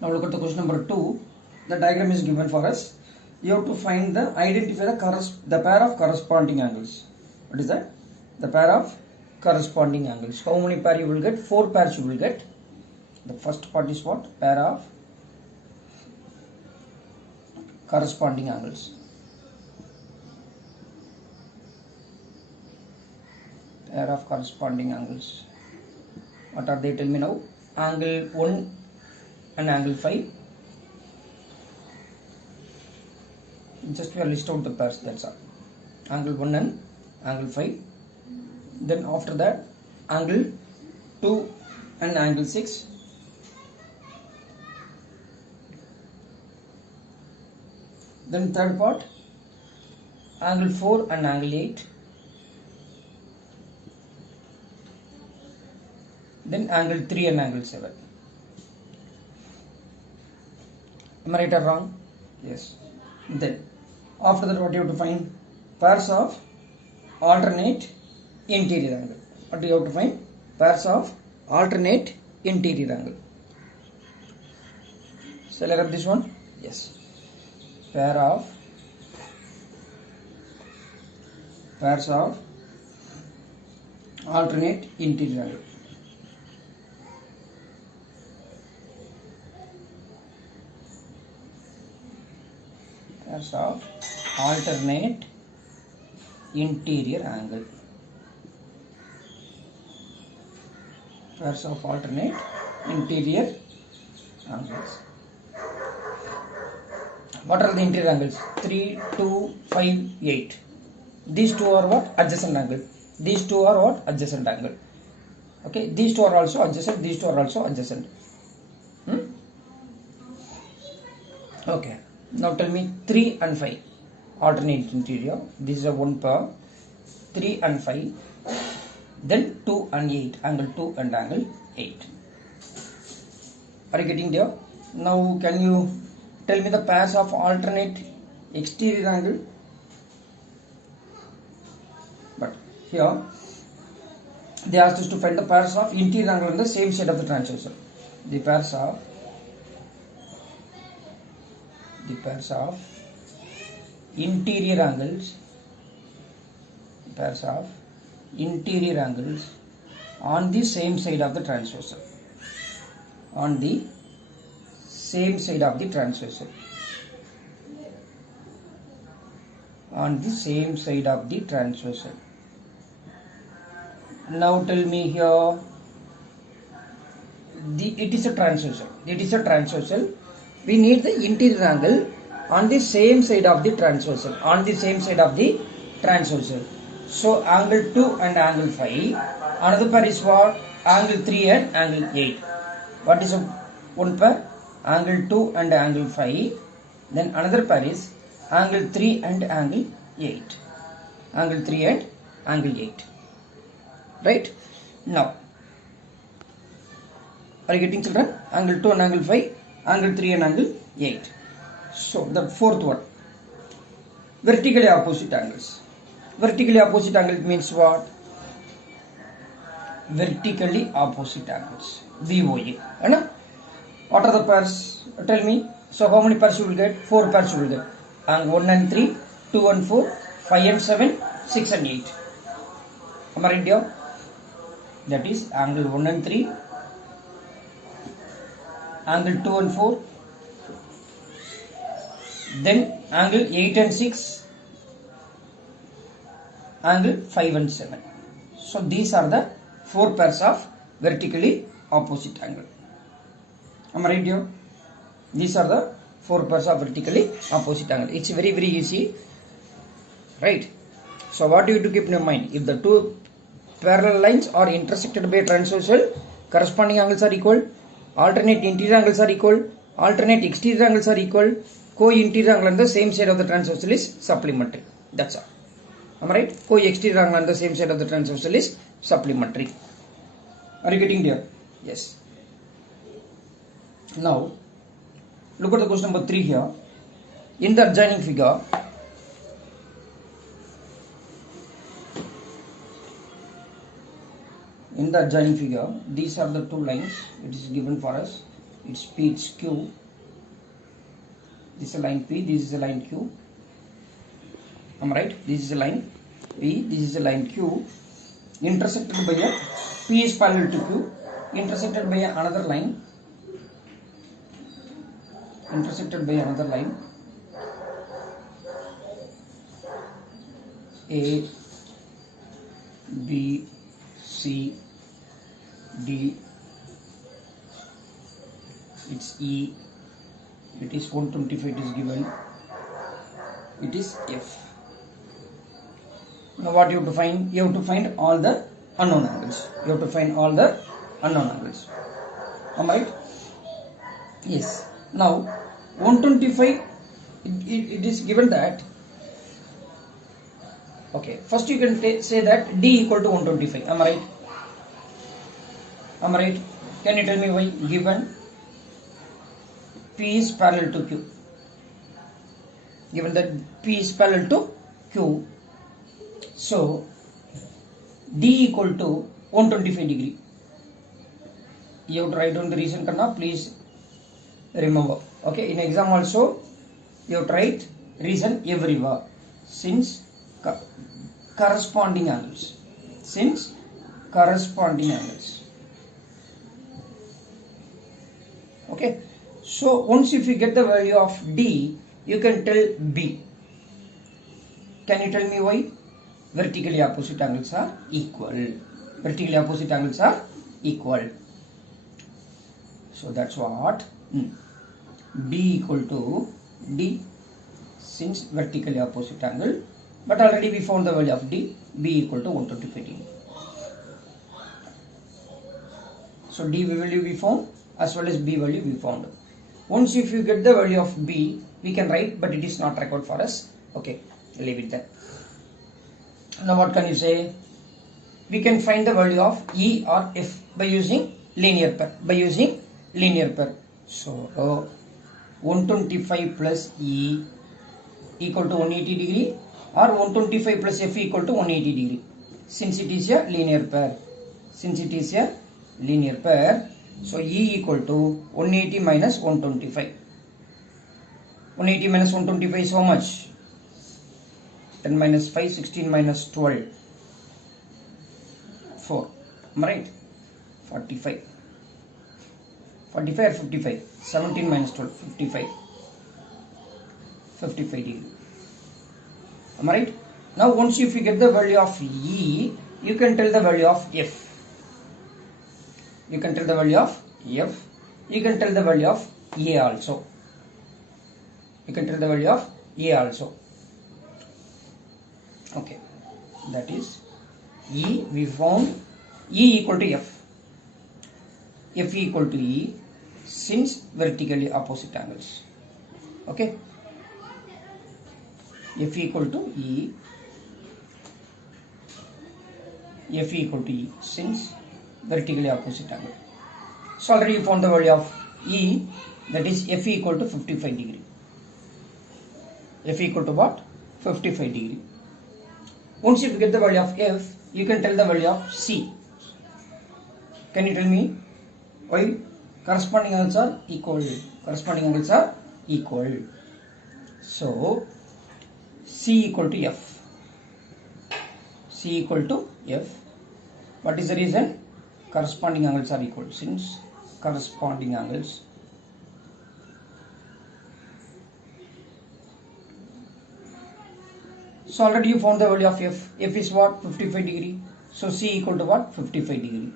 Now look at the question number 2. The diagram is given for us. You have to identify the pair of corresponding angles. What is that? The pair of corresponding angles. How many pair you will get? 4 pairs you will get. The first part is what? Pair of corresponding angles. Pair of corresponding angles. What are they? Tell me now. Angle 1 and angle 5. Just we are list out the pairs, that's all. Angle 1 and angle 5. Then after that angle 2 and angle 6. Then third part angle 4 and angle 8. Then angle 3 and angle 7. Am I right or wrong? Yes. Then after that what you have to find? Pairs of alternate interior angle. What do you have to find? Pairs of alternate interior angle. Shall I write this one? Yes. Pairs of alternate interior angle. Pairs of alternate interior angle. Pairs of alternate interior angles. What are the interior angles? 3, 2, 5, 8. These two are what? Adjacent angle. These two are what? Adjacent angle. Okay, these two are also adjacent. These two are also adjacent. Okay. Now tell me 3 and 5. Alternate interior. This is a one pair. 3 and 5. Then 2 and 8. Angle 2 and angle 8. Are you getting there? Now can you tell me the pairs of alternate exterior angle? But here they asked us to find the pairs of interior angle on the same side of the transversal. The pairs of interior angles. Pairs of interior angles on the same side of the transversal. On the same side of the transversal. On the same side of the transversal. Now tell me here. It is a transversal. It is a transversal. We need the interior angle on the same side of the transversal. On the same side of the transversal. So angle 2 and angle 5. Another pair is what? Angle 3 and angle 8. What is one pair? Angle 2 and angle 5. Then another pair is angle 3 and angle 8. Angle 3 and angle 8. Right? Now, are you getting, children? Angle 2 and angle 5. Angle 3 and angle 8. So the fourth one. Vertically opposite angles. Vertically opposite angle means what? Vertically opposite angles. VOA. What are the pairs? Tell me. So how many pairs you will get? 4 pairs you will get. Angle 1 and 3, 2 and 4, 5 and 7, 6 and 8. Am I right here? That is angle 1 and 3, angle 2 and 4, then angle 8 and 6, angle 5 and 7. So these are the 4 pairs of vertically opposite angle. Am I right here? These are the 4 pairs of vertically opposite angle. It's very easy, right? So what you have to keep in your mind? If the two parallel lines are intersected by a transversal, corresponding angles are equal. Alternate interior angles are equal. Alternate exterior angles are equal. Co-interior angle on the same side of the transversal is supplementary. That's all. Am I right? Co-exterior angle on the same side of the transversal is supplementary. Are you getting there? Yes. Now, look at the question number 3 here. In the adjoining figure, these are the two lines. It is given for us. its P, its Q. This is a line P, this is a line Q. Am I right? This is a line P, this is a line Q. Intersected by a P is parallel to Q. Intersected by another line. Intersected by another line. A, B, C, D. It's E. It is 125. It is given. It is F. Now what you have to find? You have to find all the unknown angles. You have to find all the unknown angles. Alright? Yes. Now 125. It is given that. Okay. First you can say that D equal to 125. Am I right? Am I right? Can you tell me why? Given P is parallel to Q. Given that P is parallel to Q, so D equal to 125 degree. You have to write down the reason, Karna. Please remember. Okay, in exam also you have to write reason everywhere. Since corresponding angles. Since corresponding angles. Okay. So once if you get the value of D, you can tell B. Can you tell me why? Vertically opposite angles are equal. Vertically opposite angles are equal. So that's what B equal to D, since vertically opposite angle. But already we found the value of D. B equal to 125 degree. So D value we found as well as B value we found. Once if you get the value of B, we can write, but it is not required for us. Okay, leave it there. Now what can you say? We can find the value of E or F by using linear pair. By using linear pair. So 125 plus E equal to 180 degree, or 125 plus F equal to 180 degree. Since it is a linear pair. Since it is a linear pair. So E equal to 180 minus 125. 180 minus 125 is how much? 10 minus 5, 16 minus 12. 4. Am I right? 45. 45 or 55? 17 minus 12. 55. 55 degree. Am I right? Now once if you get the value of E, you can tell the value of F. You can tell the value of F. You can tell the value of A also. You can tell the value of A also. Okay. That is E. We found E equal to F. F equal to E since vertically opposite angles. Okay. F equal to E. F equal to E since vertically opposite angle. So already you found the value of E, that is F equal to 55 degree. F equal to what? 55 degree. Once you get the value of F, you can tell the value of C. Can you tell me why? Corresponding angles are equal. Corresponding angles are equal. So C equal to F. C equal to F. What is the reason? Corresponding angles are equal. Since corresponding angles so already you found the value of F. F is what? 55 degree. So C equal to what? 55 degree.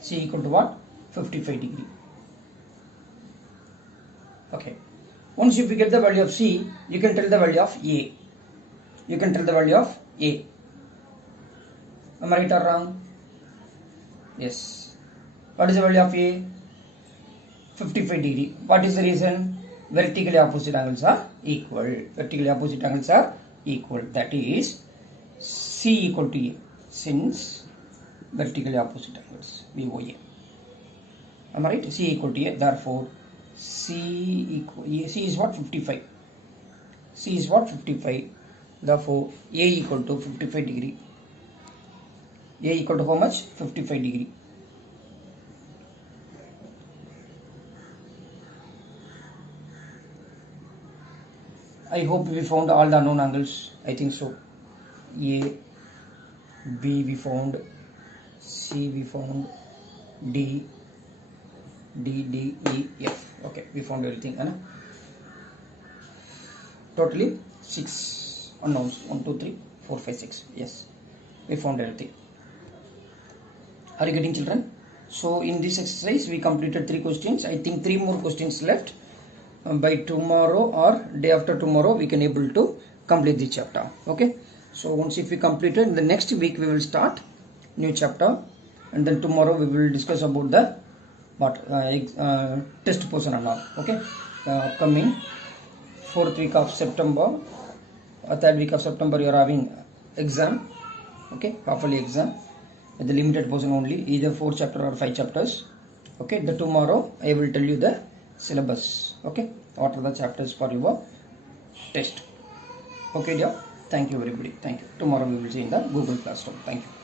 C equal to what? 55 degree. Okay. Once if you get the value of C, you can tell the value of A. You can tell the value of A. Am I right or wrong? Yes. What is the value of A? 55 degree. What is the reason? Vertically opposite angles are equal. Vertically opposite angles are equal. That is C equal to A. Since vertically opposite angles. VOA. Am I right? C equal to A. Therefore, C is what? 55. C is what? 55. Therefore, A equal to 55 degree. A equal to how much? 55 degree. I hope we found all the unknown angles. I think so. A, B we found, C we found, D, E, F. Okay, we found everything. Totally 6 unknowns. 1, 2, 3, 4, 5, 6. Yes, we found everything. Are you getting, children? So in this exercise we completed 3 questions. I think 3 more questions left. By tomorrow or day after tomorrow we can able to complete the chapter. Okay, so once if we completed, in the next week we will start new chapter, and then tomorrow we will discuss about the test portion and all. Okay, upcoming 4th week of September, 3rd week of September you are having exam. Okay, half-yearly exam with the limited portion only, either 4 chapters or 5 chapters. Okay, the tomorrow I will tell you the syllabus. Okay, what are the chapters for your test. Okay dear, thank you everybody, thank you. Tomorrow we will see in the Google Classroom. Thank you.